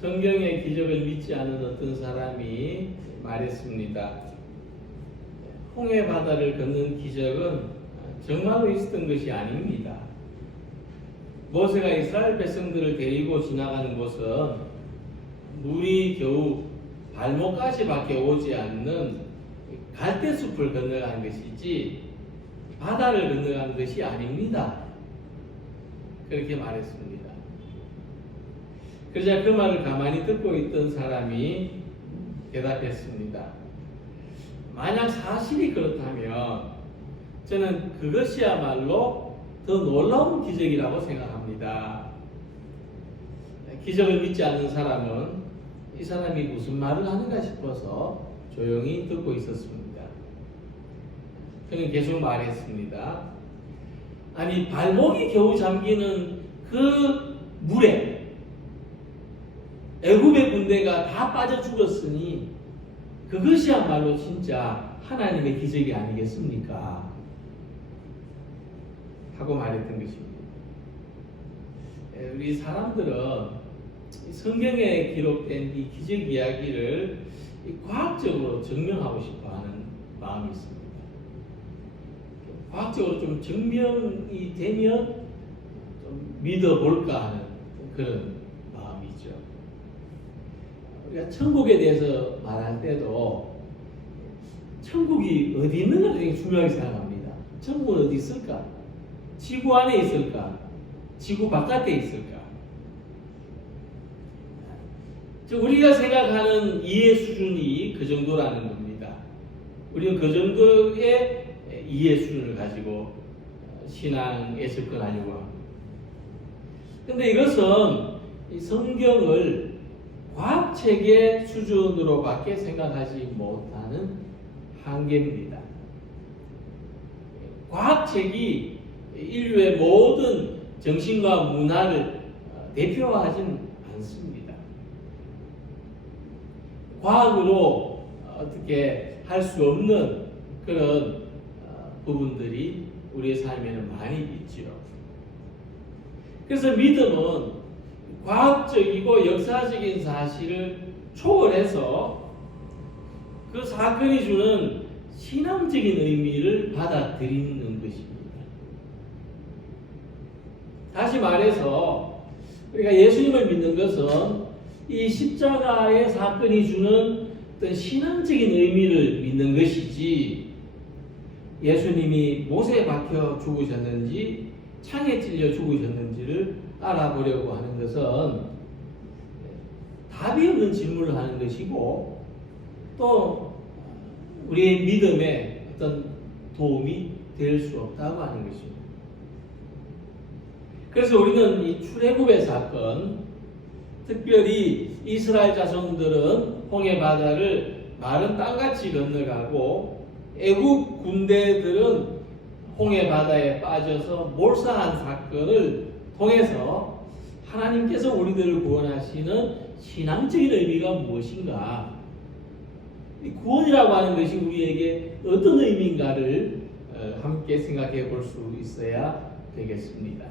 성경의 기적을 믿지 않은 어떤 사람이 말했습니다. 홍해 바다를 걷는 기적은 정말로 있었던 것이 아닙니다. 모세가 이스라엘 백성들을 데리고 지나가는 곳은 물이 겨우 발목까지밖에 오지 않는 갈대숲을 건너가는 것이지 바다를 건너가는 것이 아닙니다. 그렇게 말했습니다. 그러자 그 말을 가만히 듣고 있던 사람이 대답했습니다. 만약 사실이 그렇다면 저는 그것이야말로 더 놀라운 기적이라고 생각합니다. 기적을 믿지 않는 사람은 이 사람이 무슨 말을 하는가 싶어서 조용히 듣고 있었습니다. 그는 계속 말했습니다. 아니, 발목이 겨우 잠기는 그 물에 애굽의 군대가 다 빠져 죽었으니 그것이야말로 진짜 하나님의 기적이 아니겠습니까? 하고 말했던 것입니다. 우리 사람들은 성경에 기록된 이 기적 이야기를 과학적으로 증명하고 싶어 하는 마음이 있습니다. 과학적으로 좀 증명이 되면 좀 믿어볼까 하는 그런 마음이죠. 우리가 천국에 대해서 말할 때도 천국이 어디 있는가 되게 중요하게 생각합니다. 천국은 어디 있을까? 지구 안에 있을까? 지구 바깥에 있을까? 우리가 생각하는 이해 수준이 그 정도라는 겁니다. 우리는 그 정도의 이해 수준을 가지고 신앙에 접근하려고 합니다. 그런데 이것은 성경을 과학책의 수준으로밖에 생각하지 못하는 한계입니다. 과학책이 인류의 모든 정신과 문화를 대표하지는 않습니다. 과학으로 어떻게 할 수 없는 그런 부분들이 우리의 삶에는 많이 있죠. 그래서 믿음은 과학적이고 역사적인 사실을 초월해서 그 사건이 주는 신앙적인 의미를 받아들이는 것입니다. 다시 말해서 우리가 예수님을 믿는 것은 이 십자가의 사건이 주는 어떤 신앙적인 의미를 믿는 것이지, 예수님이 못에 박혀 죽으셨는지 창에 찔려 죽으셨는지를 알아보려고 하는 것은 답이 없는 질문을 하는 것이고, 또 우리의 믿음에 어떤 도움이 될 수 없다고 하는 것입니다. 그래서 우리는 이 출애굽의 사건, 특별히 이스라엘 자손들은 홍해 바다를 마른 땅같이 건너가고 애굽 군대들은 홍해 바다에 빠져서 몰살한 사건을 통해서 하나님께서 우리들을 구원하시는 신앙적인 의미가 무엇인가, 이 구원이라고 하는 것이 우리에게 어떤 의미인가를 함께 생각해 볼 수 있어야 되겠습니다.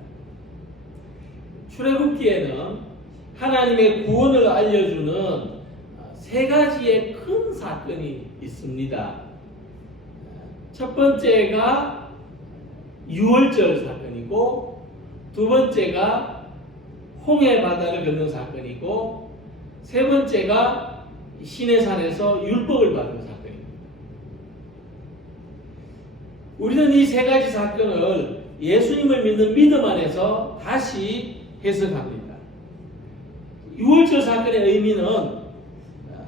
출애굽기에는 하나님의 구원을 알려주는 세 가지의 큰 사건이 있습니다. 첫 번째가 유월절 사건이고, 두 번째가 홍해 바다를 건넌 사건이고, 세 번째가 시내산에서 율법을 받은 사건입니다. 우리는 이 세 가지 사건을 예수님을 믿는 믿음 안에서 다시 해석합니다. 유월절 사건의 의미는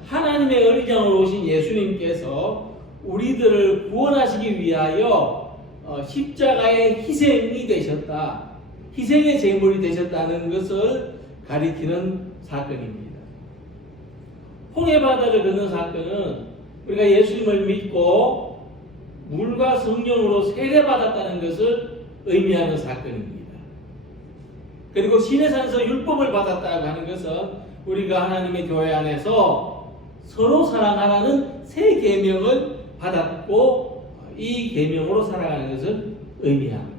하나님의 어린 양으로 오신 예수님께서 우리들을 구원하시기 위하여 십자가의 희생이 되셨다, 희생의 제물이 되셨다는 것을 가리키는 사건입니다. 홍해 바다를 건넌 사건은 우리가 예수님을 믿고 물과 성령으로 세례받았다는 것을 의미하는 사건입니다. 그리고 시내산에서 율법을 받았다고 하는 것은 우리가 하나님의 교회 안에서 서로 사랑하라는 새 계명을 받았고 이 계명으로 살아가는 것을 의미합니다.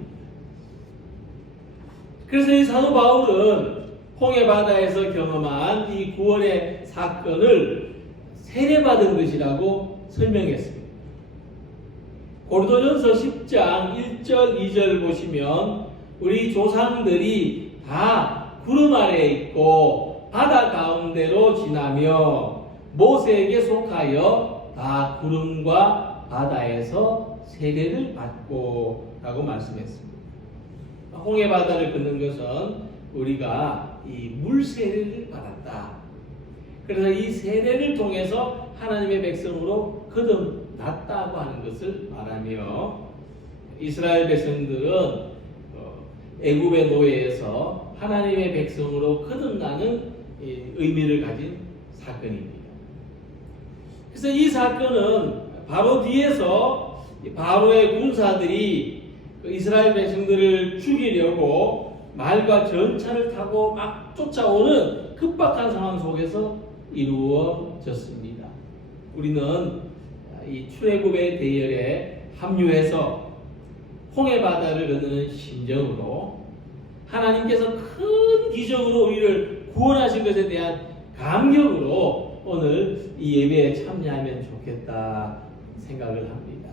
그래서 이 사도 바울은 홍해 바다에서 경험한 이 구원의 사건을 세례받은 것이라고 설명했습니다. 고린도전서 10장 1절 2절 보시면 우리 조상들이 다 구름 아래에 있고 바다 가운데로 지나며 모세에게 속하여 다 구름과 바다에서 세례를 받고 라고 말씀했습니다. 홍해 바다를 걷는 것은 우리가 이 물 세례를 받았다. 그래서 이 세례를 통해서 하나님의 백성으로 거듭났다고 하는 것을 말하며 이스라엘 백성들은 애굽의 노예에서 하나님의 백성으로 거듭나는 의미를 가진 사건입니다. 그래서 이 사건은 바로 뒤에서 바로의 군사들이 이스라엘 백성들을 죽이려고 말과 전차를 타고 막 쫓아오는 급박한 상황 속에서 이루어졌습니다. 우리는 이 출애굽의 대열에 합류해서 홍해 바다를 건너는 심정으로 하나님께서 큰 기적으로 우리를 구원하신 것에 대한 감격으로 오늘 이 예배에 참여하면 좋겠다 생각을 합니다.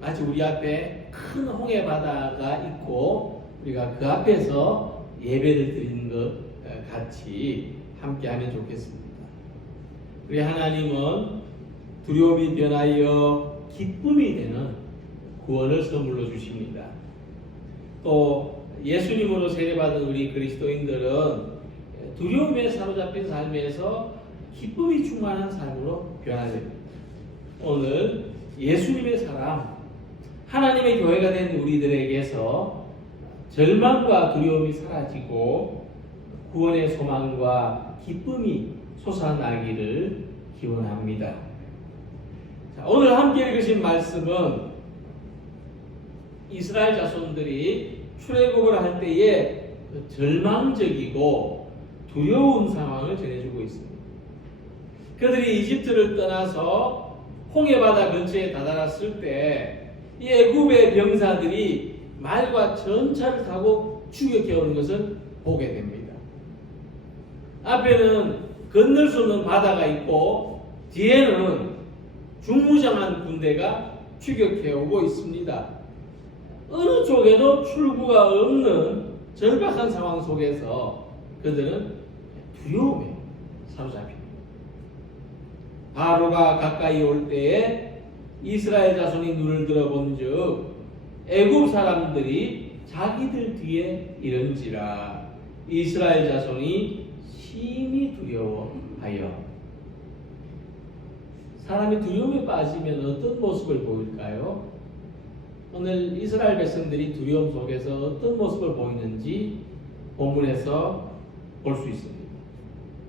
마치 우리 앞에 큰 홍해 바다가 있고 우리가 그 앞에서 예배를 드리는 것 같이 함께하면 좋겠습니다. 우리 하나님은 두려움이 변하여 기쁨이 되는 구원을 선물로 주십니다. 또 예수님으로 세례받은 우리 그리스도인들은 두려움에 사로잡힌 삶에서 기쁨이 충만한 삶으로 변화됩니다. 오늘 예수님의 사람, 하나님의 교회가 된 우리들에게서 절망과 두려움이 사라지고 구원의 소망과 기쁨이 솟아나기를 기원합니다. 자, 오늘 함께 읽으신 말씀은 이스라엘 자손들이 출애굽을 할 때에 절망적이고 두려운 상황을 전해주고 있습니다. 그들이 이집트를 떠나서 홍해바다 근처에 다다랐을 때 이 애굽의 병사들이 말과 전차를 타고 추격해 오는 것을 보게 됩니다. 앞에는 건널 수 없는 바다가 있고 뒤에는 중무장한 군대가 추격해 오고 있습니다. 어느 쪽에도 출구가 없는 절박한 상황 속에서 그들은 두려움에 사로잡힙니다. 바로가 가까이 올 때에 이스라엘 자손이 눈을 들어본 즉 애굽 사람들이 자기들 뒤에 이른지라 이스라엘 자손이 심히 두려워하여. 사람이 두려움에 빠지면 어떤 모습을 보일까요? 오늘 이스라엘 백성들이 두려움 속에서 어떤 모습을 보이는지 본문에서 볼 수 있습니다.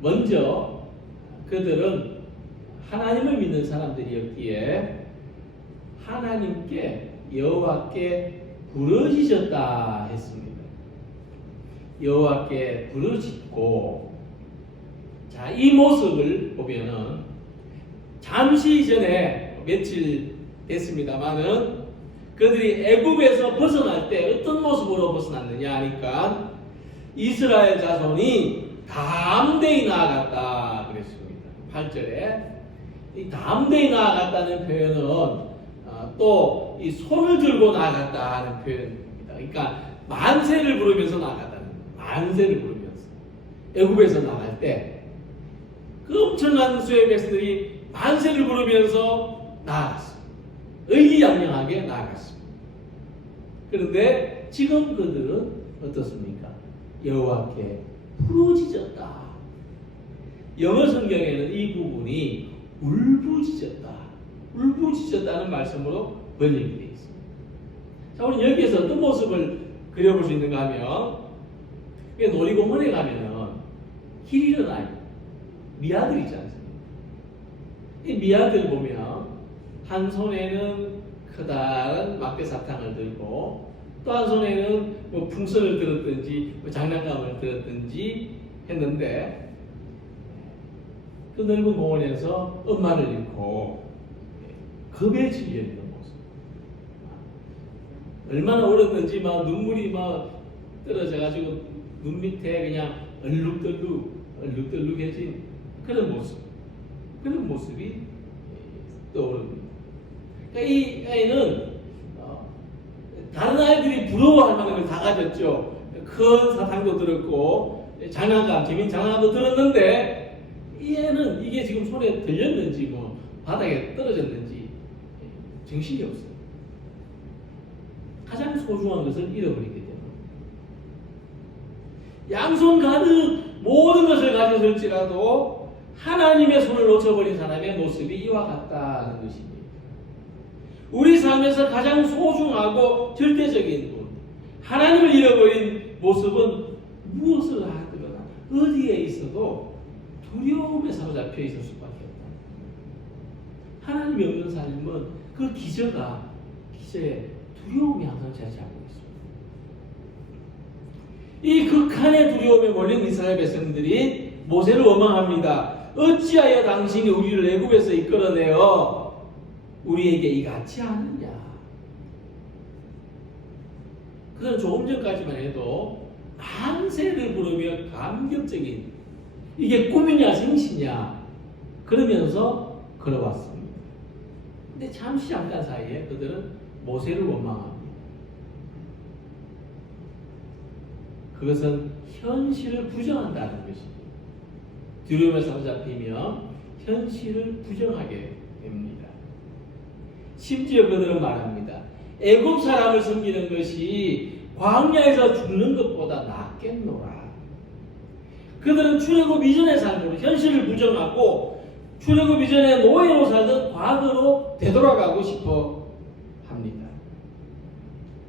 먼저 그들은 하나님을 믿는 사람들이었기에 하나님께 여호와께 부르짖었다 했습니다. 여호와께 부르짖고, 자, 이 모습을 보면은 잠시 전에 며칠 됐습니다만은 그들이 애굽에서 벗어날 때 어떤 모습으로 벗어났느냐 하니까 이스라엘 자손이 담대히 나아갔다 그랬습니다. 8절에 이 담대히 나아갔다는 표현은 또 이 손을 들고 나아갔다 하는 표현입니다. 그러니까 만세를 부르면서 나아갔다는 거예요. 만세를 부르면서 애굽에서 나갈 때 그 엄청난 수의 백성들이 만세를 부르면서 나아갔습니다. 의기양양하게 나아갔습니다. 그런데 지금 그들은 어떻습니까? 여호와께 부르짖었다. 영어 성경에는 이 부분이 울부짖었다, 울부짖었다는 말씀으로 번역이 되어 있습니다. 자, 우리 여기에서 어떤 모습을 그려볼 수 있는가 하면, 놀이공원에 가면은 길 잃은 아이, 미아들 있지 않습니까? 이 미아들 보면 한 손에는 커다란 막대사탕을 들고 또 한 손에는 뭐 풍선을 들었든지 뭐 장난감을 들었든지 했는데 그 넓은 공원에서 엄마를 잃고 겁에 질려 있는 모습. 얼마나 울었는지 막 눈물이 막 떨어져 가지고 눈 밑에 그냥 얼룩덜룩해진 그런 모습이 떠오릅니다. 그러니까 이 아이는 다른 아이들이 부러워할 만한 걸 다 가졌죠. 큰 사탕도 들었고 재밌는 장난감도 들었는데 이 애는 이게 지금 손에 들렸는지 뭐 바닥에 떨어졌는지 정신이 없어요. 가장 소중한 것을 잃어버리게 됩니다. 양손 가득 모든 것을 가졌을지라도 하나님의 손을 놓쳐버린 사람의 모습이 이와 같다는 것입니다. 우리 삶에서 가장 소중하고 절대적인 분, 하나님을 잃어버린 모습은 무엇을 하거나 어디에 있어도 두려움에 사로잡혀 있을 수밖에 없다. 하나님이 없는 삶은 그 기저에 두려움이 항상 자리 잡고 있습니다. 이 극한의 두려움에 몰린 이스라엘 백성들이 모세를 원망합니다. 어찌하여 당신이 우리를 애굽에서 이끌어내어 우리에게 이같이 하느냐. 그건 조금 전까지만 해도 만세를 부르며 감격적인 이게 꿈이냐 생시냐 그러면서 걸어왔습니다. 근데 잠깐 사이에 그들은 모세를 원망합니다. 그것은 현실을 부정한다는 것입니다. 두려움에 사로잡히며 현실을 부정하게 됩니다. 심지어 그들은 말합니다. 애굽 사람을 섬기는 것이 광야에서 죽는 것보다 낫겠노라. 그들은 출애굽 이전의 삶으로 현실을 부정하고 출애굽 이전에 노예로 살던 과거로 되돌아가고 싶어 합니다.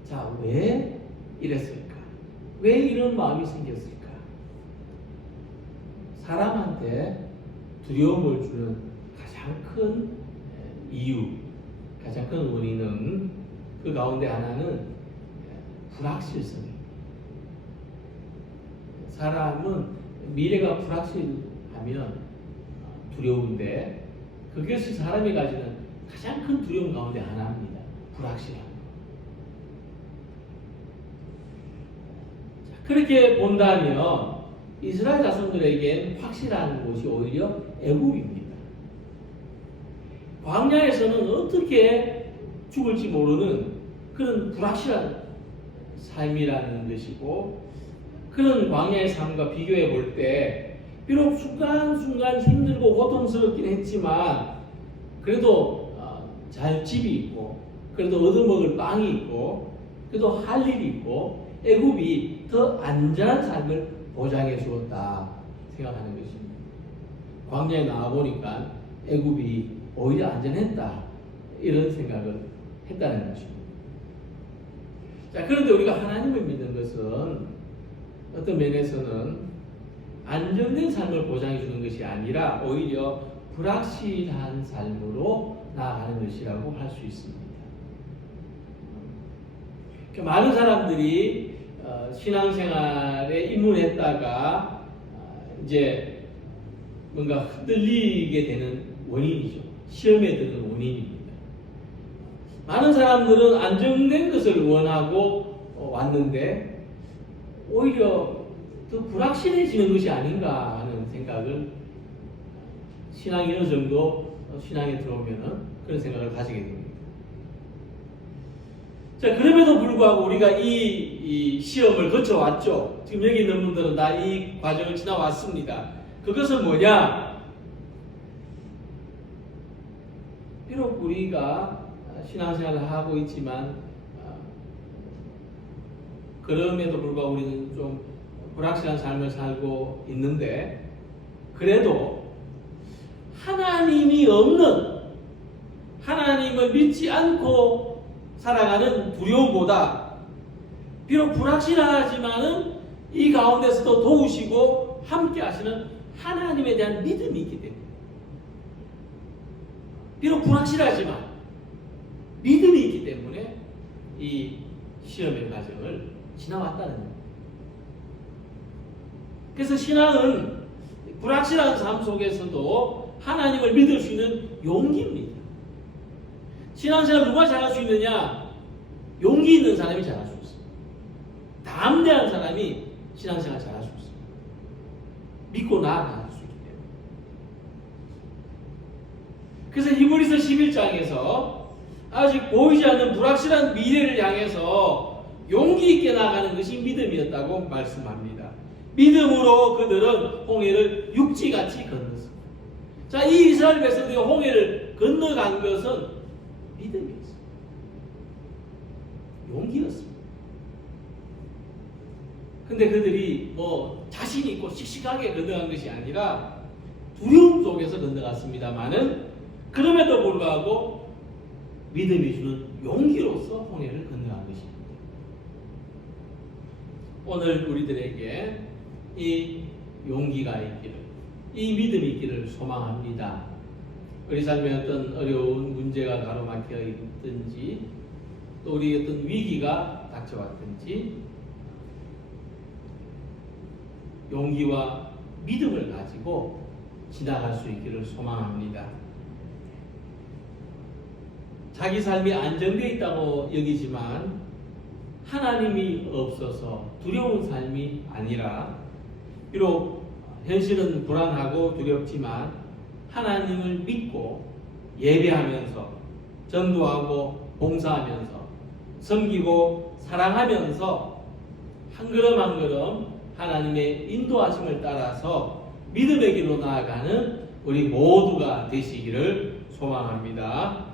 자, 왜 이랬을까? 왜 이런 마음이 생겼을까? 사람한테 두려움을 주는 가장 큰 이유, 가장 큰 원인은 그 가운데 하나는 불확실성입니다. 사람은 미래가 불확실하면 두려운데 그것이 사람이 가지는 가장 큰 두려움 가운데 하나입니다. 불확실함. 그렇게 본다면 이스라엘 자손들에겐 확실한 곳이 오히려 애굽입니다. 광야에서는 어떻게 죽을지 모르는 그런 불확실한 삶이라는 것이고, 그런 광야의 삶과 비교해 볼 때 비록 순간순간 힘들고 고통스럽긴 했지만 그래도 잘 집이 있고 그래도 얻어먹을 빵이 있고 그래도 할 일이 있고 애굽이 더 안전한 삶을 보장해 주었다 생각하는 것입니다. 광야에 나와보니까 애굽이 오히려 안전했다 이런 생각을 했다는 것입니다. 자, 그런데 우리가 하나님을 믿는 것은 어떤 면에서는 안정된 삶을 보장해 주는 것이 아니라 오히려 불확실한 삶으로 나아가는 것이라고 할 수 있습니다. 많은 사람들이 신앙생활에 입문했다가 이제 뭔가 흔들리게 되는 원인이죠. 시험에 드는 원인입니다. 많은 사람들은 안정된 것을 원하고 왔는데 오히려 더 불확실해지는 것이 아닌가 하는 생각을 신앙이 어느 정도 신앙에 들어오면은 그런 생각을 가지게 됩니다. 자, 그럼에도 불구하고 우리가 이 시험을 거쳐왔죠. 지금 여기 있는 분들은 다 이 과정을 지나왔습니다. 그것은 뭐냐? 비록 우리가 신앙생활을 하고 있지만 그럼에도 불구하고 우리는 좀 불확실한 삶을 살고 있는데 그래도 하나님이 없는, 하나님을 믿지 않고 살아가는 두려움보다 비록 불확실하지만은 이 가운데서도 도우시고 함께 하시는 하나님에 대한 믿음이 있기 때문에, 비록 불확실하지만 믿음이 있기 때문에 이 시험의 과정을 지나왔다는 겁니다. 그래서 신앙은 불확실한 삶 속에서도 하나님을 믿을 수 있는 용기입니다. 신앙생활 누가 잘할 수 있느냐? 용기 있는 사람이 잘할 수 있습니다. 담대한 사람이 신앙생활 잘할 수 있습니다. 믿고 나아갈 수 있기 때문에. 그래서 히브리서 11장에서 아직 보이지 않는 불확실한 미래를 향해서 용기 있게 나가는 것이 믿음이었다고 말씀합니다. 믿음으로 그들은 홍해를 육지같이 건넜습니다. 자, 이 이스라엘 백성들이 홍해를 건너간 것은 믿음이었습니다. 용기였습니다. 근데 그들이 자신 있고 씩씩하게 건너간 것이 아니라 두려움 속에서 건너갔습니다만은 그럼에도 불구하고 믿음이 주는 용기로서 홍해를 건너간 것입니다. 오늘 우리들에게 이 용기가 있기를, 이 믿음이 있기를 소망합니다. 우리 삶에 어떤 어려운 문제가 가로막혀 있든지 또 우리 어떤 위기가 닥쳐왔든지 용기와 믿음을 가지고 지나갈 수 있기를 소망합니다. 자기 삶이 안정되어 있다고 여기지만 하나님이 없어서 두려운 삶이 아니라, 비록 현실은 불안하고 두렵지만 하나님을 믿고 예배하면서 전도하고 봉사하면서 섬기고 사랑하면서 한 걸음 한 걸음 하나님의 인도하심을 따라서 믿음의 길로 나아가는 우리 모두가 되시기를 소망합니다.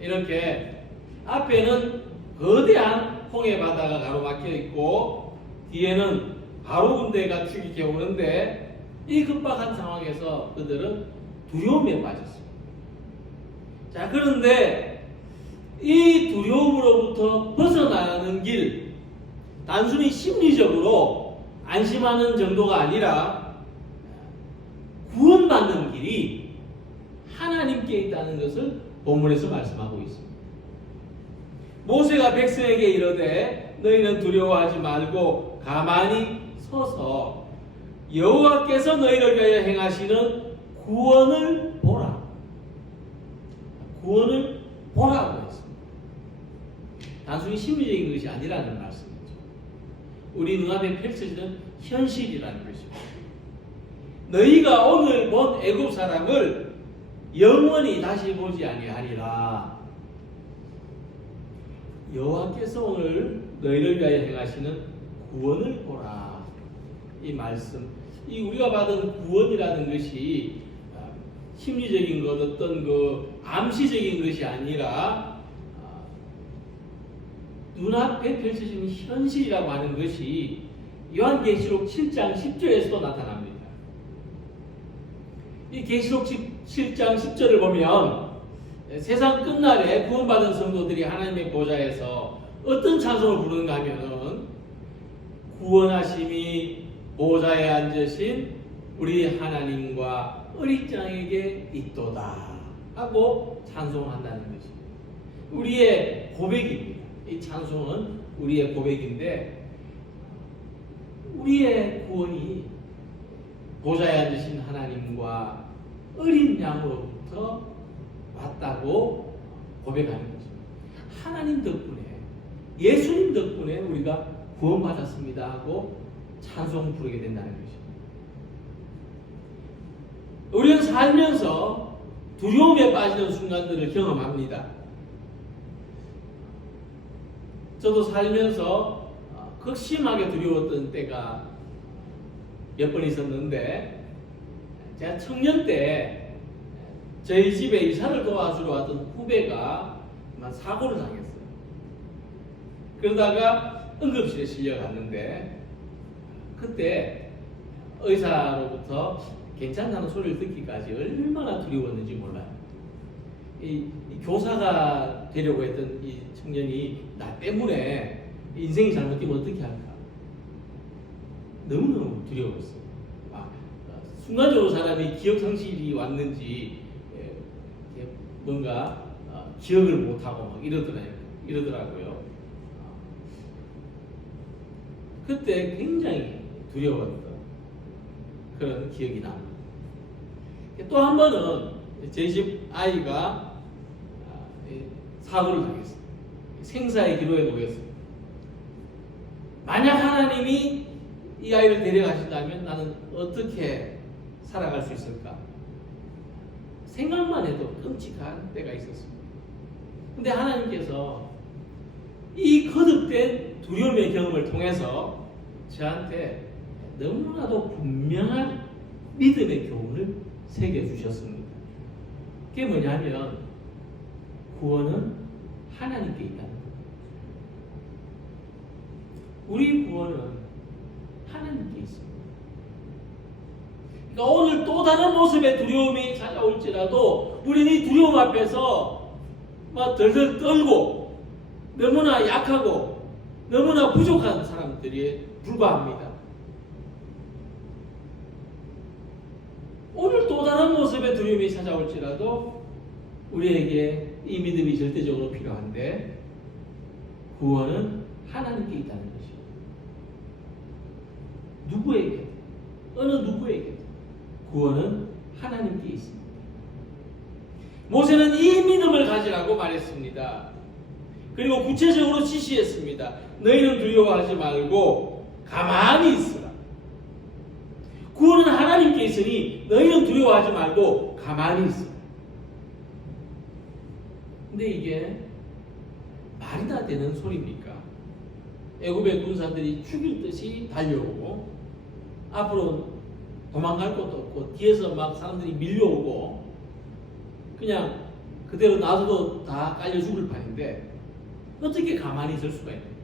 이렇게 앞에는 거대한 홍해 바다가 가로막혀 있고 뒤에는 바로 군대가 추격해 오는데 이 급박한 상황에서 그들은 두려움에 빠졌습니다. 자, 그런데 이 두려움으로부터 벗어나는 길, 단순히 심리적으로 안심하는 정도가 아니라 구원받는 길이 하나님께 있다는 것을 본문에서 말씀하고 있습니다. 모세가 백성에게 이르되 너희는 두려워하지 말고 가만히 서서 여호와께서 너희를 위하여 행하시는 구원을 보라. 구원을 보라고 했습니다. 단순히 심리적인 것이 아니라는 말씀이죠. 우리 눈앞에 펼쳐지는 현실이라는 것입니다. 너희가 오늘 본 애굽 사람을 영원히 다시 보지 아니하리라. 여호와께서 오늘 너희를 위하여 행하시는 구원을 보라. 이 말씀, 이 우리가 받은 구원이라는 것이 심리적인 것, 어떤 그 암시적인 것이 아니라 눈앞에 펼쳐지는 현실이라고 하는 것이 요한계시록 7장 10절에서도 나타납니다. 이 계시록 7장 10절을 보면 세상 끝날에 구원받은 성도들이 하나님의 보좌에서 어떤 찬송을 부르는가 하면은 구원하심이 보좌에 앉으신 우리 하나님과 어린 양에게 있도다 하고 찬송한다는 것입니다. 우리의 고백입니다. 이 찬송은 우리의 고백인데 우리의 구원이 보좌에 앉으신 하나님과 어린 양으로부터 왔다고 고백하는 것입니다. 하나님 덕분에, 예수님 덕분에 우리가 구원받았습니다 하고 찬송 부르게 된다는 것입니다. 우리는 살면서 두려움에 빠지는 순간들을 경험합니다. 저도 살면서 극심하게 두려웠던 때가 몇 번 있었는데, 제가 청년 때 저희 집에 이사를 도와주러 왔던 후배가 사고를 당했어요. 그러다가 응급실에 실려갔는데 그때 의사로부터 괜찮다는 소리를 듣기까지 얼마나 두려웠는지 몰라요. 이 교사가 되려고 했던 이 청년이 나 때문에 인생이 잘못되면 어떻게 할까? 너무너무 두려웠어요. 순간적으로 사람이 기억 상실이 왔는지 뭔가 기억을 못하고 막 이러더라고요. 그때 굉장히 두려웠던 그런 기억이 납니다. 또 한 번은 제 집 아이가 사고를 당했어요. 생사의 기로에 놓였어요. 만약 하나님이 이 아이를 데려가신다면 나는 어떻게 살아갈 수 있을까? 생각만 해도 끔찍한 때가 있었습니다. 근데 하나님께서 이 거듭된 두려움의 경험을 통해서 저한테 너무나도 분명한 믿음의 교훈을 새겨주셨습니다. 그게 뭐냐면 구원은 하나님께 있다는 것. 우리 구원은 하나님께 있습니다. 그러니까 오늘 또 다른 모습의 두려움이 찾아올지라도 우리는 이 두려움 앞에서 막 덜덜 떨고 너무나 약하고 너무나 부족한 사람들이 불과합니다. 오늘 또 다른 모습의 두려움이 찾아올지라도 우리에게 이 믿음이 절대적으로 필요한데 구원은 하나님께 있다는 것입니다. 누구에게? 어느 누구에게? 구원은 하나님께 있습니다. 모세는 이 믿음을 가지라고 말했습니다. 그리고 구체적으로 지시했습니다. 너희는 두려워하지 말고 가만히 있으라. 구원은 하나님께 있으니 너희는 두려워하지 말고 가만히 있으라. 근데 이게 말이 다 되는 소리입니까? 애굽의 군사들이 죽일 듯이 달려오고 앞으로 도망갈 곳도 없고 뒤에서 막 사람들이 밀려오고 그냥 그대로 놔둬도 다 깔려 죽을 판인데 어떻게 가만히 있을 수가 있는 거예요?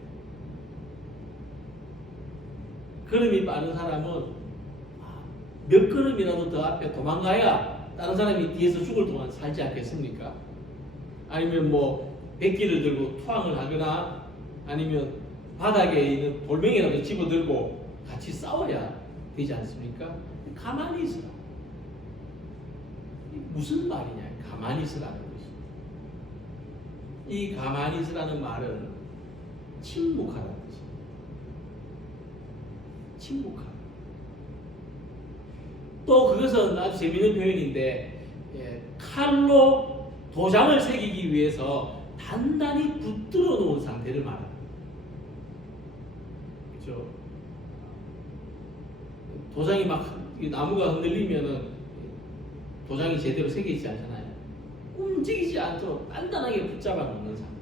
걸음이 빠른 사람은 몇 걸음이라도 더 앞에 도망가야 다른 사람이 뒤에서 죽을 동안 살지 않겠습니까? 아니면 뭐 백기를 들고 투항을 하거나 아니면 바닥에 있는 돌멩이라도 집어들고 같이 싸워야 되지 않습니까? 가만히 있으라. 무슨 말이냐? 가만히 있으라는 것입니다. 이 가만히 있으라는 말은 침묵하라는 것입니다. 침묵하라. 또 그것은 아주 재미있는 표현인데 칼로 도장을 새기기 위해서 단단히 붙들어 놓은 상태를 말합니다. 그렇죠? 도장이 막 나무가 흔들리면은 도장이 제대로 새기지 않잖아요. 움직이지 않도록 단단하게 붙잡아 놓는 상태.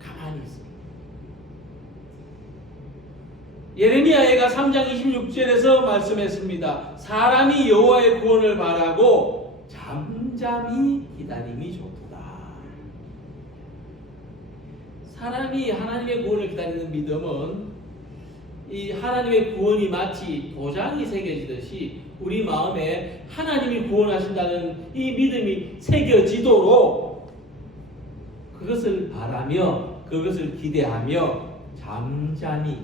가만히 있습니다. 예레미야가 3장 26절에서 말씀했습니다. 사람이 여호와의 구원을 바라고 잠잠히 기다림이 좋도다. 사람이 하나님의 구원을 기다리는 믿음은 이 하나님의 구원이 마치 도장이 새겨지듯이 우리 마음에 하나님이 구원하신다는 이 믿음이 새겨지도록 그것을 바라며 그것을 기대하며 잠잠히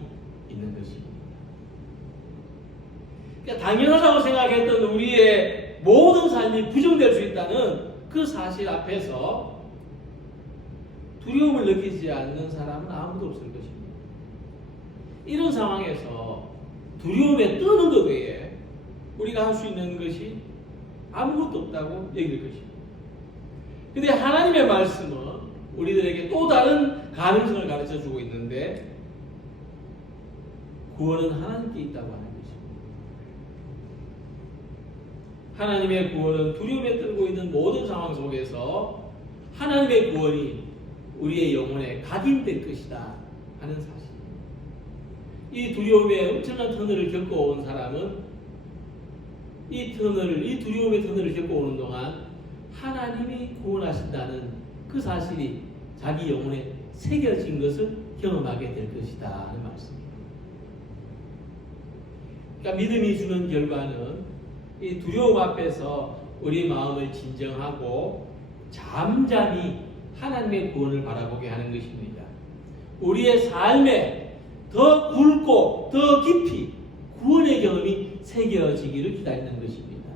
있는 것입니다. 그러니까 당연하다고 생각했던 우리의 모든 삶이 부정될 수 있다는 그 사실 앞에서 두려움을 느끼지 않는 사람은 아무도 없을 것입니다. 이런 상황에서 두려움에 떠는 것 외에 우리가 할 수 있는 것이 아무것도 없다고 여길 것입니다. 근데 하나님의 말씀은 우리들에게 또 다른 가능성을 가르쳐 주고 있는데 구원은 하나님께 있다고 하는 것입니다. 하나님의 구원은 두려움에 떨고 있는 모든 상황 속에서 하나님의 구원이 우리의 영혼에 각인될 것이다 하는 사실. 이 두려움의 엄청난 터널을 겪어온 사람은 이 두려움의 터널을 겪어오는 동안 하나님이 구원하신다는 그 사실이 자기 영혼에 새겨진 것을 경험하게 될 것이다 하는 말씀입니다. 그러니까 믿음이 주는 결과는 이 두려움 앞에서 우리 마음을 진정하고 잠잠히 하나님의 구원을 바라보게 하는 것입니다. 우리의 삶에 더 굵고 더 깊이 구원의 경험이 새겨지기를 기다리는 것입니다.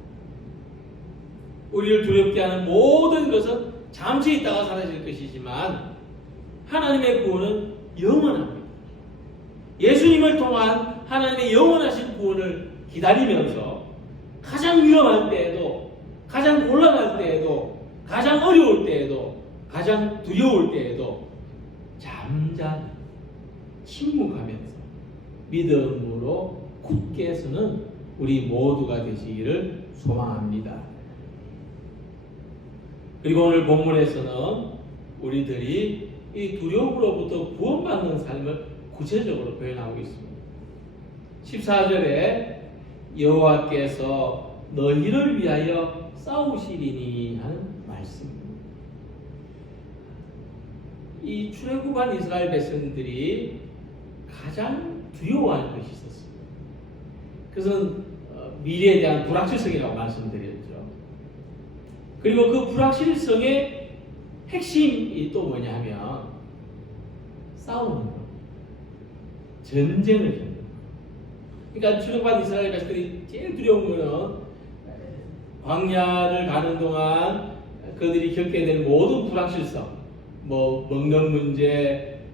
우리를 두렵게 하는 모든 것은 잠시 있다가 사라질 것이지만 하나님의 구원은 영원합니다. 예수님을 통한 하나님의 영원하신 구원을 기다리면서 가장 위험할 때에도, 가장 곤란할 때에도, 가장 어려울 때에도, 가장 두려울 때에도 잠잠히 침묵하면서 믿음으로 굳게 서는 우리 모두가 되시기를 소망합니다. 그리고 오늘 본문에서는 우리들이 이 두려움으로부터 구원받는 삶을 구체적으로 표현하고 있습니다. 14절에 여호와께서 너희를 위하여 싸우시리니 하는 말씀입니다. 이 출애굽한 이스라엘 백성들이 가장 두려워하는 것이 있었습니다. 그것은 미래에 대한 불확실성이라고 말씀드렸죠. 그리고 그 불확실성의 핵심이 또 뭐냐 하면 싸우는 것, 전쟁을 겪는 것. 그러니까 출애굽한 이스라엘 백성들이 제일 두려운 것은 광야를 가는 동안 그들이 겪게 될 모든 불확실성, 먹는 문제,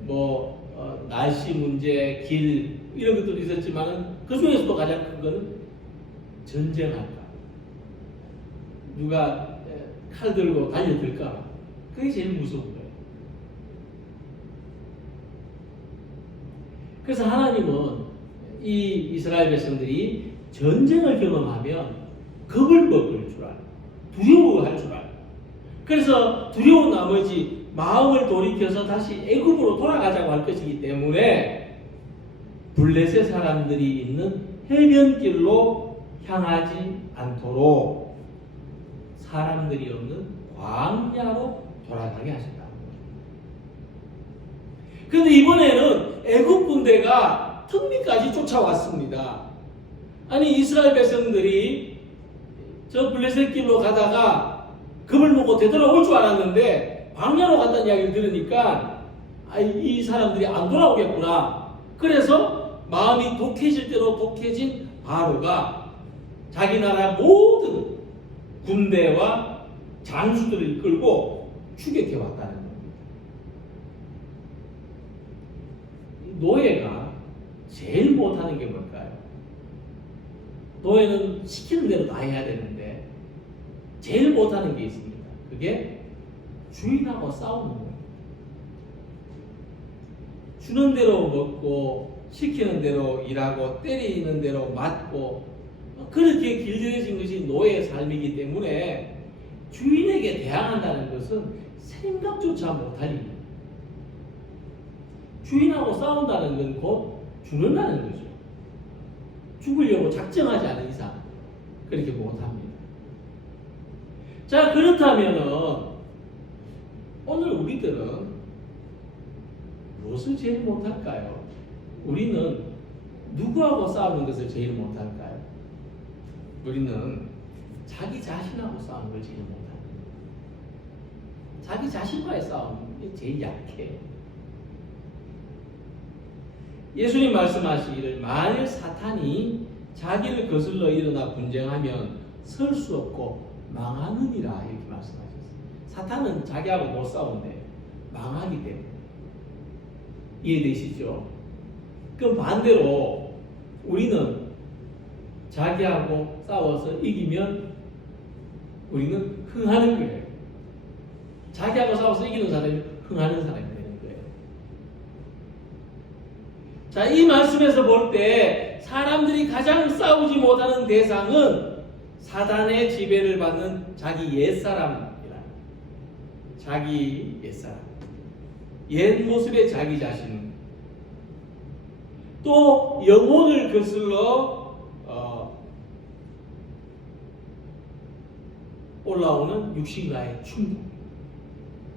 날씨 문제, 길 이런 것들도 있었지만은 그 중에서도 가장 큰 것은 전쟁할까, 누가 칼 들고 달려들까, 그게 제일 무서운 거예요. 그래서 하나님은 이 이스라엘 백성들이 전쟁을 경험하면 겁을 먹을 줄 알아요. 두려워할 줄 알아요. 그래서 두려운 나머지 마음을 돌이켜서 다시 애굽으로 돌아가자고 할 것이기 때문에 블레셋 사람들이 있는 해변길로 향하지 않도록 사람들이 없는 광야로 돌아가게 하셨다. 그런데 이번에는 애굽 군대가 턱밑까지 쫓아왔습니다. 아니 이스라엘 백성들이 저 블레셋 길로 가다가 겁을 먹고 되돌아올 줄 알았는데 광야로 갔다는 이야기를 들으니까 이 사람들이 안 돌아오겠구나. 그래서 마음이 독해질 대로 독해진 바로가 자기 나라 모든 군대와 장수들을 이끌고 추격해 왔다는 겁니다. 노예가 제일 못하는 게 뭘까요? 노예는 시키는 대로 다 해야 되는데 제일 못하는 게 있습니다. 그게 주인하고 싸우는 거예요. 주는 대로 먹고 시키는 대로 일하고 때리는 대로 맞고 그렇게 길들여진 것이 노예의 삶이기 때문에 주인에게 대항한다는 것은 생각조차 못할 일입니다. 주인하고 싸운다는 건 곧 죽는다는 거죠. 죽으려고 작정하지 않은 이상 그렇게 못합니다. 자, 그렇다면 오늘 우리들은 무엇을 제일 못할까요? 우리는 누구하고 싸우는 것을 제일 못할까요? 우리는 자기 자신하고 싸우는 걸 제일 못합니다. 자기 자신과의 싸움이 제일 약해. 예수님 말씀하시기를 만일 사탄이 자기를 거슬러 일어나 분쟁하면 설 수 없고 망하느니라 이렇게 말씀하셨어요. 사탄은 자기하고 못 싸운대. 망하기 때문에. 이해되시죠? 그럼 반대로 우리는 자기하고 싸워서 이기면 우리는 흥하는 거예요. 자기하고 싸워서 이기는 사람이 흥하는 사람이 되는 거예요. 자, 이 말씀에서 볼 때 사람들이 가장 싸우지 못하는 대상은 사단의 지배를 받는 자기 옛사람이라. 자기 옛사람. 옛 모습의 자기 자신. 또 영혼을 거슬러 올라오는 육신과의 충동.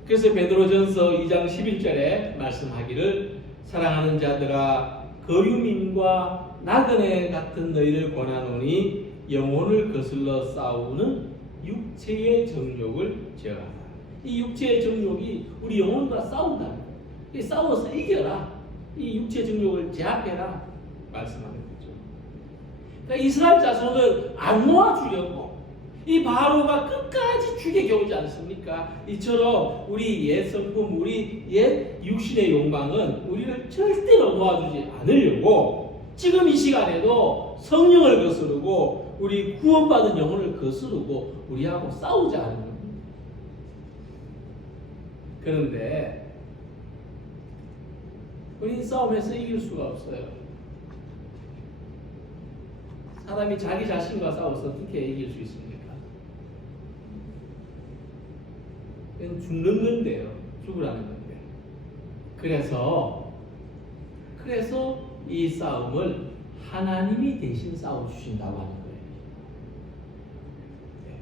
그래서 베드로전서 2장 11절에 말씀하기를 사랑하는 자들아 거류민과 나그네 같은 너희를 권하노니 영혼을 거슬러 싸우는 육체의 정욕을 제어하라. 이 육체의 정욕이 우리 영혼과 싸운다는 거예요. 싸워서 이겨라. 이 육체 정욕을 제압해라 말씀하는 거죠. 그러니까 이스라엘 자손을 안 모아주려고 이 바로가 끝까지 죽게 겨우지 않습니까? 이처럼 우리 옛 성품, 우리 옛 육신의 욕망은 우리를 절대로 놓아주지 않으려고 지금 이 시간에도 성령을 거스르고 우리 구원받은 영혼을 거스르고 우리하고 싸우자 하는 겁니다. 그런데 우리 싸움에서 이길 수가 없어요. 사람이 자기 자신과 싸워서 어떻게 이길 수 있습니까? 그냥 죽는 건데요. 죽으라는 건데. 그래서 이 싸움을 하나님이 대신 싸워주신다고 하는 거예요. 네.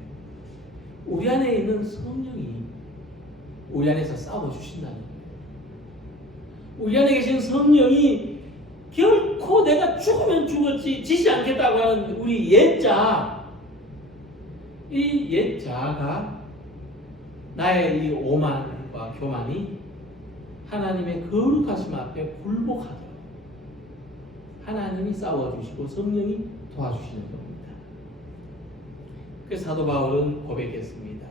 우리 안에 있는 성령이 우리 안에서 싸워주신다는 거예요. 우리 안에 계신 성령이 결코 내가 죽으면 죽었지 지지 않겠다고 하는 우리 옛자, 이 옛자가 나의 이 오만과 교만이 하나님의 거룩하심 앞에 굴복하도록 하나님이 싸워주시고 성령이 도와주시는 겁니다. 그래서 사도 바울은 고백했습니다.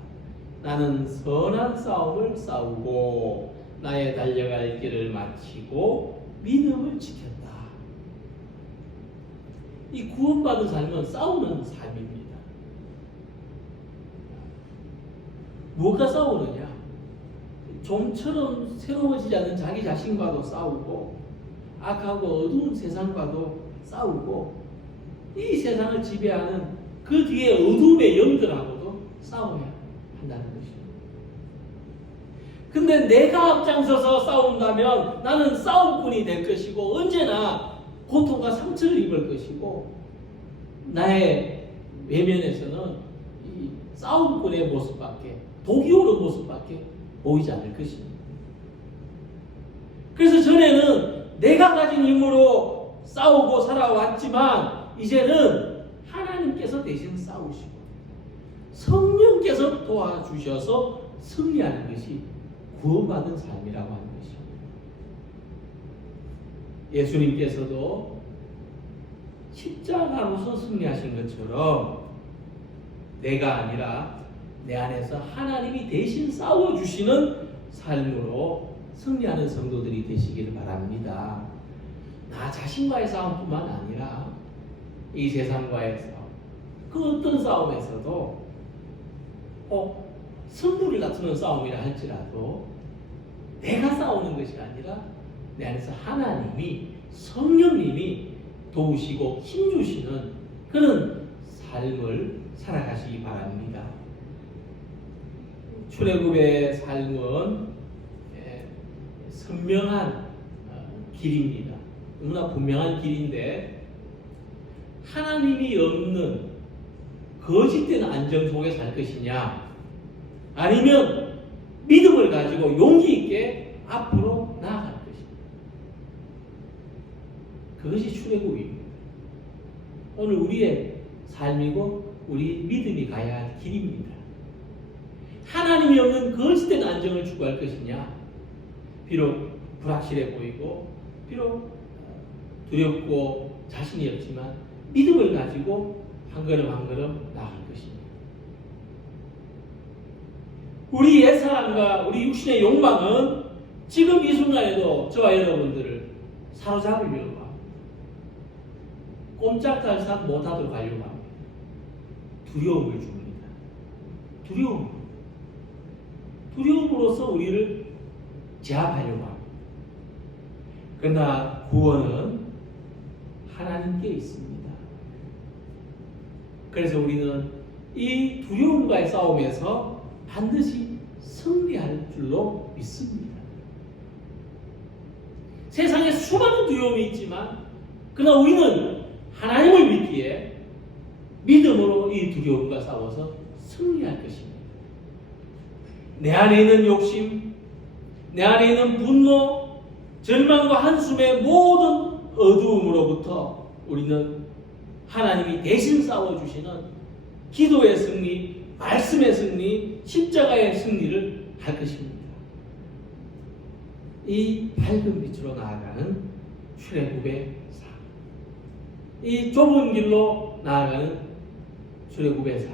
나는 선한 싸움을 싸우고 나의 달려갈 길을 마치고 믿음을 지켰다. 이 구원받은 삶은 싸우는 삶입니다. 무엇과 싸우느냐? 좀처럼 새로워지지 않는 자기 자신과도 싸우고 악하고 어두운 세상과도 싸우고 이 세상을 지배하는 그 뒤에 어둠의 영들하고도 싸워야 한다는 것입니다. 근데 내가 앞장서서 싸운다면 나는 싸움꾼이 될 것이고 언제나 고통과 상처를 입을 것이고 나의 외면에서는 이 싸움꾼의 모습밖에 독이 오는 모습밖에 보이지 않을 것입니다. 그래서 전에는 내가 가진 힘으로 싸우고 살아왔지만 이제는 하나님께서 대신 싸우시고 성령께서 도와주셔서 승리하는 것이 구원받은 삶이라고 하는 것입니다. 예수님께서도 십자가로서 승리하신 것처럼 내가 아니라 내 안에서 하나님이 대신 싸워주시는 삶으로 승리하는 성도들이 되시기를 바랍니다. 나 자신과의 싸움뿐만 아니라 이 세상과의 싸움, 그 어떤 싸움에서도 승부를 다투는 싸움이라 할지라도 내가 싸우는 것이 아니라 내 안에서 하나님이 성령님이 도우시고 힘주시는 그런 삶을 살아가시기 바랍니다. 출애굽의 삶은 선명한 길입니다. 너무나 분명한 길인데 하나님이 없는 거짓된 안정 속에 살 것이냐 아니면 믿음을 가지고 용기 있게 앞으로 나아갈 것이냐 그것이 출애굽입니다. 오늘 우리의 삶이고 우리 믿음이 가야 할 길입니다. 하나님이 없는 거짓된 안정을 추구할 것이냐 비록 불확실해 보이고 비록 두렵고 자신이 없지만 믿음을 가지고 한 걸음 한 걸음 나아갈 것입니다. 우리 옛사람과 우리 육신의 욕망은 지금 이 순간에도 저와 여러분들을 사로잡으려고 합니다. 꼼짝달싹 못하도록 하려고 합니다. 두려움을 줍니다. 두려움으로써 우리를 제압하려고 합니다. 그러나 구원은 하나님께 있습니다. 그래서 우리는 이 두려움과의 싸움에서 반드시 승리할 줄로 믿습니다. 세상에 수많은 두려움이 있지만 그러나 우리는 하나님을 믿기에 믿음으로 이 두려움과 싸워서 승리할 것입니다. 내 안에 있는 욕심, 내 안에 있는 분노, 절망과 한숨의 모든 어두움으로부터 우리는 하나님이 대신 싸워주시는 기도의 승리, 말씀의 승리, 십자가의 승리를 할 것입니다. 이 밝은 빛으로 나아가는 출애굽의 삶, 이 좁은 길로 나아가는 출애굽의 삶,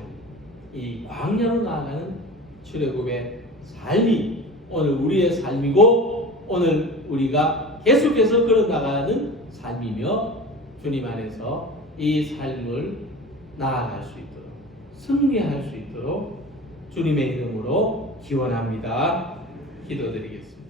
이 광야로 나아가는 출애굽의 삶이 오늘 우리의 삶이고 오늘 우리가 계속해서 걸어나가는 삶이며 주님 안에서 이 삶을 나아갈 수 있도록 승리할 수 있도록 주님의 이름으로 기원합니다. 기도드리겠습니다.